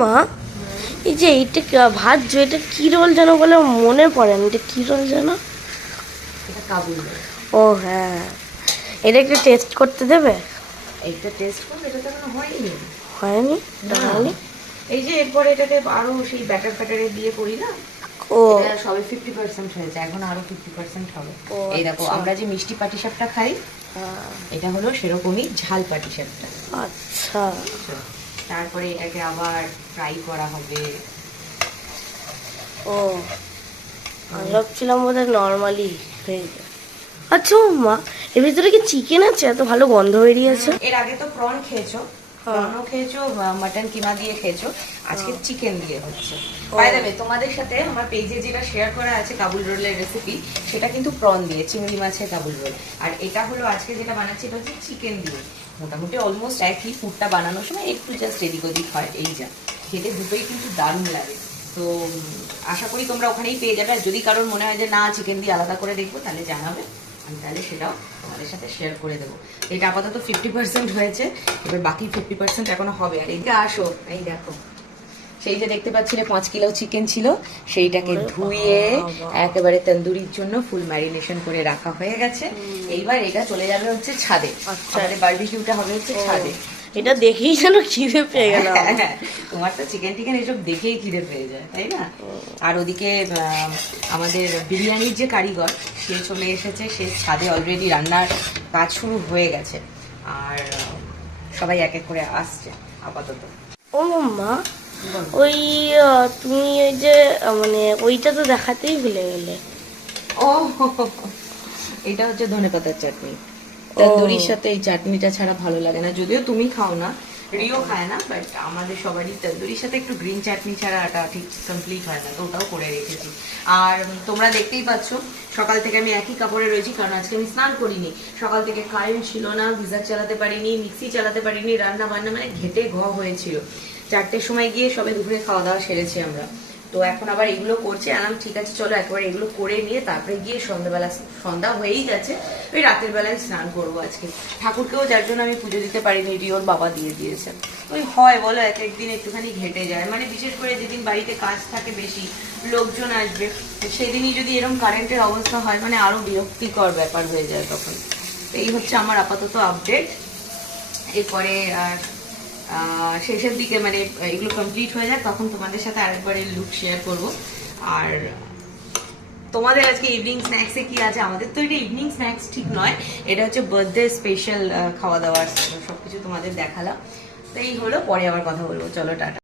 মা, এই যে এইটা ভাজছো, এটা কি রোল যেন বলে মনে পড়ে না, এটা কি রোল যেন? এটা কাবুল রোল। ও হ্যাঁ, এটা একটু টেস্ট করতে দেবে? এইটা টেস্ট করবে, এটা তো এখনো হয়নি। হয়নি? তাহলে এই যে এরপরে এটাকে আরো সেই ব্যাটার ফ্যাটারে দিয়ে করি না, ও এটা সবে 50% হয়েছে, এখন আরো 50% হবে। ও, এই দেখো, আচ্ছা। আমরা যে মিষ্টি পাটিসাপটা খাই, এটা হলো সেরকমই ঝাল পাটিসাপটা। আচ্ছা। তারপরে এটাকে আবার ফ্রাই করা হবে। ও, আমি ভাবছিলাম বোধহয় নর্মালি হয়ে যায়। আচ্ছা মা, এর ভিতরে কি চিকেন আছে? এত ভালো গন্ধ বেরিয়েছে। এর আগে তো প্রন খেয়েছো, প্রনও খেয়েছো, মাটন কিমা দিয়ে খেয়েছো, আজকে চিকেন দিয়ে হচ্ছে। বাই দ্য ওয়ে, তোমাদের সাথে আমার পেজে যেটা শেয়ার করা আছে কাবুল রোলের রেসিপি, সেটা কিন্তু প্রন দিয়ে, চিংড়ি মাছের কাবুল রোল। আর এটা হলো আজকে যেটা বানাচ্ছি, এটা হচ্ছে চিকেন দিয়ে। মোটামুটি অলমোস্ট একই, ফুডটা বানানোর সময় একটু জাস্ট এদিক ওদিক হয়। এই যা খেতে দুটোই কিন্তু দারুণ লাগে। তো আশা করি তোমরা ওখানেই পেয়ে যাবে। আর যদি কারোর মনে হয় যে না চিকেন দিয়ে আলাদা করে দেখবো, তাহলে জানাবে, আমি তাহলে সেটাও তোমাদের সাথে শেয়ার করে দেবো। এটা আপাতত 50% হয়েছে, এবার বাকি 50% এখনো হবে। আর এইটা আসো, এই দেখো, সেই যে দেখতে পাচ্ছিলে 5 কিলো চিকেন ছিল, সেইটাকে ধুয়ে একেবারে তন্দুরির জন্য ফুল ম্যারিনেশন করে রাখা হয়ে গেছে। এইবার এটা চলে যাবে হচ্ছে ছাদে। আমাদের বারবিকিউটা হবে হচ্ছে ছাদে। এটা দেখেই যেন খিদে পেয়ে গেল। তোমার তো চিকেন টিকেন এসব দেখেই খিদে পেয়ে যায়, তাই না? আর ওদিকে আমাদের বিরিয়ানির যে কারিগর, সে চলে এসেছে, সে ছাদে অলরেডি রান্নার কাজ শুরু হয়ে গেছে। আর সবাই এক এক করে আসছে আপাতত। ও মা, ওই তুমি ওই যে মানে ওইটা তো দেখাতেই ভুলে গেলে। ও, এটা হচ্ছে ধনেপাতার চাটনি। তন্দুরির সাথে এই চাটনিটা ছাড়া ভালো লাগে না, যদিও তুমি খাও না, রিও খায় না, বাট আমাদের সবারই তন্দুরির সাথে একটু গ্রিন চাটনি ছাড়া এটা ঠিক কমপ্লিট হয় না, তো ওটাও করে রেখেছি। আর তোমরা দেখতেই পাচ্ছ, সকাল থেকে আমি একই কাপড়ে রয়েছি, কারণ আজকে আমি স্নান করিনি। সকাল থেকে কারেন্ট ছিল না, গিজার চালাতে পারিনি, মিক্সি চালাতে পারিনি, রান্না বান্না মানে ঘেটে ঘ হয়েছিল। 4টের সময় গিয়ে সবে দুপুরে খাওয়া দাওয়া সেরেছি আমরা। তো এখন আবার এগুলো করছে, আলাম ঠিক আছে চলো একবারে এগুলো করে নিয়ে তারপরে গিয়ে সন্ধ্যাবেলা, সন্ধ্যা হয়েই গেছে, ওই রাতের বেলায় স্নান করবো আজকে। ঠাকুরকেও যার জন্য আমি পুজো দিতে পারিনি, রিওর বাবা দিয়ে দিয়েছে। ওই হয় বলো, এক একদিন একটুখানি ঘেটে যায়, মানে বিশেষ করে যেদিন বাড়িতে কাজ থাকে বেশি, লোকজন আসবে, সেদিনই যদি এরকম কারেন্টের অবস্থা হয়, মানে আরো বিরক্তিকর ব্যাপার হয়ে যায় তখন। এই হচ্ছে আমার আপাতত আপডেট। এরপরে আর শেষের দিকে মানে এগুলো কমপ্লিট হয়ে যায়, তখন তোমাদের সাথে আরেকবার এই লুক শেয়ার করবো। আর তোমাদের আজকে ইভিনিং স্ন্যাক্সে কি আছে? আমাদের তো এটা ইভিনিং স্ন্যাক্স ঠিক নয়, এটা হচ্ছে বার্থডে স্পেশাল খাওয়া দাওয়ার, সবকিছু তোমাদের দেখালাম। তো এই হলো, পরে আবার কথা বলবো, চলো টাটা।